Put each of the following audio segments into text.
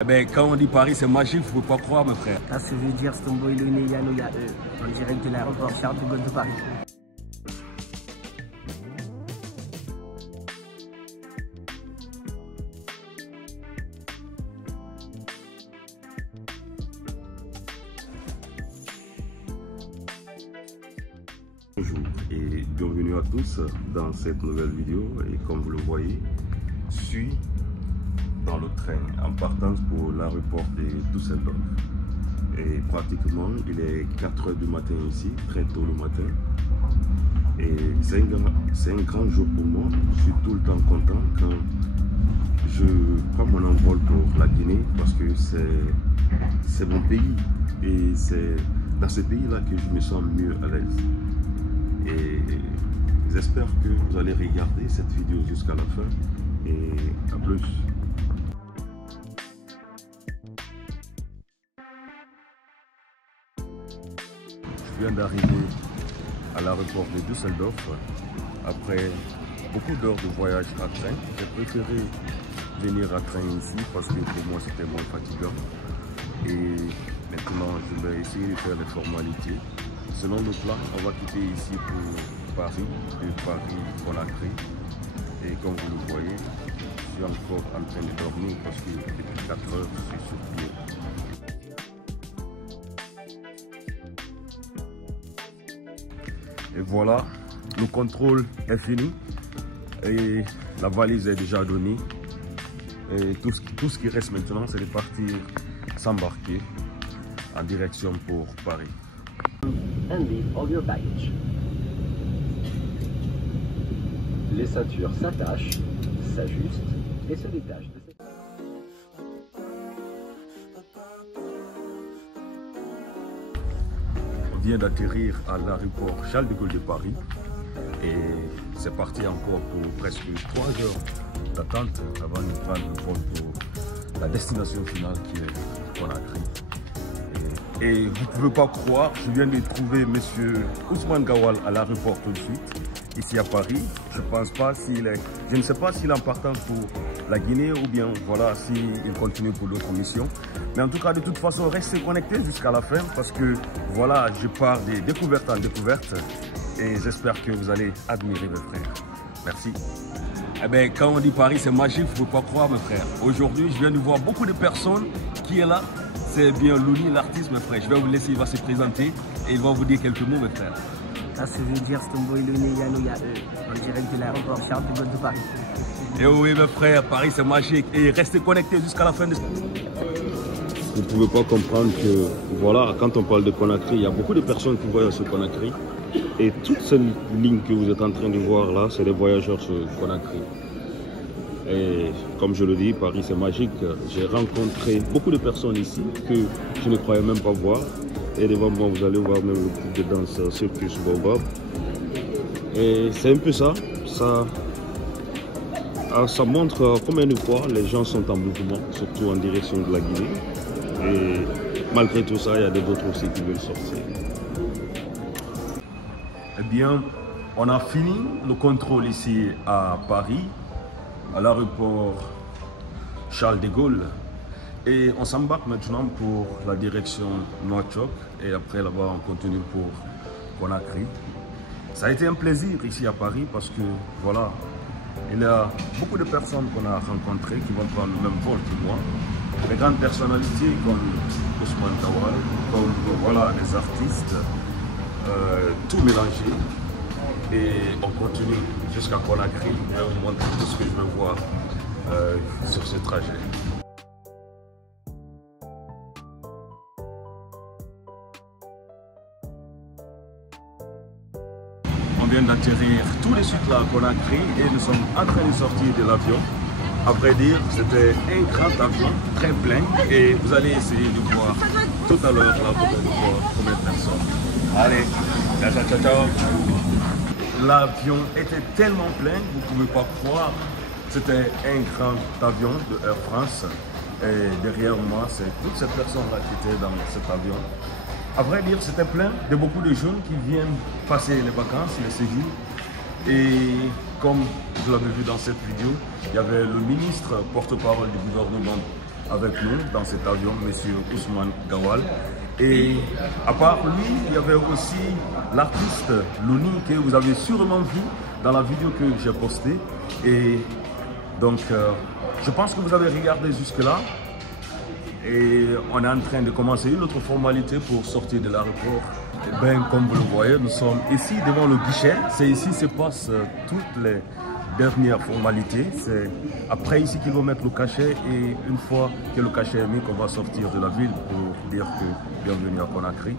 Eh ben, quand on dit Paris, c'est magique, il ne faut pas croire, mes frères. Ah, ce veut dire Stombo Iloni Yanoya, en direct de l'aéroport Charles de Gaulle de Paris. Bonjour et bienvenue à tous dans cette nouvelle vidéo. Et comme vous le voyez, je suis dans le train en partance pour l'aéroport de Düsseldorf. Et pratiquement, il est 4 h du matin ici, très tôt le matin. Et c'est un grand jour pour moi. Je suis tout le temps content quand je prends mon envol pour la Guinée parce que c'est mon pays. Et c'est dans ce pays-là que je me sens mieux à l'aise. Et j'espère que vous allez regarder cette vidéo jusqu'à la fin. Et à plus. Je viens d'arriver à l'aéroport de Düsseldorf après beaucoup d'heures de voyage à train. J'ai préféré venir à train ici parce que pour moi c'était moins fatigant. Et maintenant je vais essayer de faire les formalités. Selon le plan, on va quitter ici pour Paris, de Paris-Conakry. Et comme vous le voyez, je suis encore en train de dormir parce que depuis 4 heures, je suis sur pied. Et voilà, le contrôle est fini et la valise est déjà donnée. Et tout ce qui reste maintenant, c'est de partir s'embarquer en direction pour Paris. And leave all your baggage. Les ceintures s'attachent, s'ajustent et se détachent de cette... On vient d'atterrir à l'aéroport Charles de Gaulle de Paris et c'est parti encore pour presque 3 heures d'attente avant de prendre le vol pour la destination finale qui est Conakry. Et vous ne pouvez pas croire, je viens de trouver M. Ousmane Gawal à l'aéroport tout de suite, ici à Paris. Je ne sais pas s'il est en partant pour la Guinée ou bien voilà, s'il continue pour d'autres missions. Mais en tout cas, de toute façon, restez connectés jusqu'à la fin parce que voilà, je pars des découvertes en découvertes et j'espère que vous allez admirer mes frères. Merci. Eh ben, quand on dit Paris, c'est magique, il ne faut pas croire, mes frères. Aujourd'hui, je viens de voir beaucoup de personnes qui est là. C'est bien Louni, l'artiste, mes frères. Je vais vous laisser, il va se présenter et il va vous dire quelques mots, mes frères. Ah, ce veut dire Stombo Iloni Yanoya, en direct de l'aéroport Charles de Gaulle de Paris. Et oui, mes frères, Paris, c'est magique. Et restez connectés jusqu'à la fin de... Vous ne pouvez pas comprendre que, voilà, quand on parle de Conakry, il y a beaucoup de personnes qui voyagent sur Conakry. Et toute cette ligne que vous êtes en train de voir là, c'est des voyageurs sur Conakry. Et comme je le dis, Paris c'est magique. J'ai rencontré beaucoup de personnes ici que je ne croyais même pas voir. Et devant moi, vous allez voir même le groupe de danse Circus Baobab. Et c'est un peu ça. Ça montre combien de fois les gens sont en mouvement, surtout en direction de la Guinée. Et malgré tout ça, il y a d'autres aussi qui veulent sortir. Eh bien, on a fini le contrôle ici à Paris, à l'aéroport Charles de Gaulle. Et on s'embarque maintenant pour la direction Nouakchott. Et après, là-bas, on continue pour Conakry. Ça a été un plaisir ici à Paris parce que, voilà, il y a beaucoup de personnes qu'on a rencontrées qui vont prendre le même vol que moi. Des grandes personnalités comme Ousmane Gawal, comme voilà, des artistes, tout mélangé. Et on continue jusqu'à Conakry. Je vais vous montrer tout ce que je veux voir sur ce trajet. On vient d'atterrir tout de suite là à Conakry et nous sommes en train de sortir de l'avion. À vrai dire, c'était un grand avion, très plein. Et vous allez essayer de voir tout à l'heure là, vous allez voir combien de personnes. Allez, ciao, ciao, ciao. L'avion était tellement plein, vous ne pouvez pas croire. C'était un grand avion de Air France. Et derrière moi, c'est toutes ces personnes-là qui étaient dans cet avion. À vrai dire, c'était plein de beaucoup de jeunes qui viennent passer les vacances, les séjours. Et comme vous l'avez vu dans cette vidéo, il y avait le ministre porte-parole du gouvernement avec nous dans cet avion, M. Ousmane Gawal. Et à part lui, il y avait aussi l'artiste Louni que vous avez sûrement vu dans la vidéo que j'ai postée. Et donc, je pense que vous avez regardé jusque-là. Et on est en train de commencer une autre formalité pour sortir de l'aéroport. Et bien, comme vous le voyez, nous sommes ici devant le guichet. C'est ici que se passent toutes les dernières formalités. C'est après ici qu'ils vont mettre le cachet et une fois que le cachet est mis, qu'on va sortir de la ville pour dire que bienvenue à Conakry.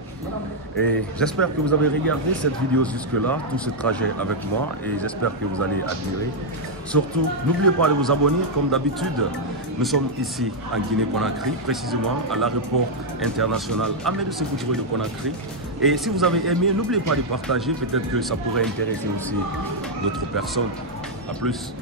Et j'espère que vous avez regardé cette vidéo jusque-là, tout ce trajet avec moi, et j'espère que vous allez admirer. Surtout, n'oubliez pas de vous abonner. Comme d'habitude, nous sommes ici en Guinée-Conakry, précisément à l'aéroport international Amadou Sékou Touré de Conakry. Et si vous avez aimé, n'oubliez pas de partager, peut-être que ça pourrait intéresser aussi d'autres personnes. A plus.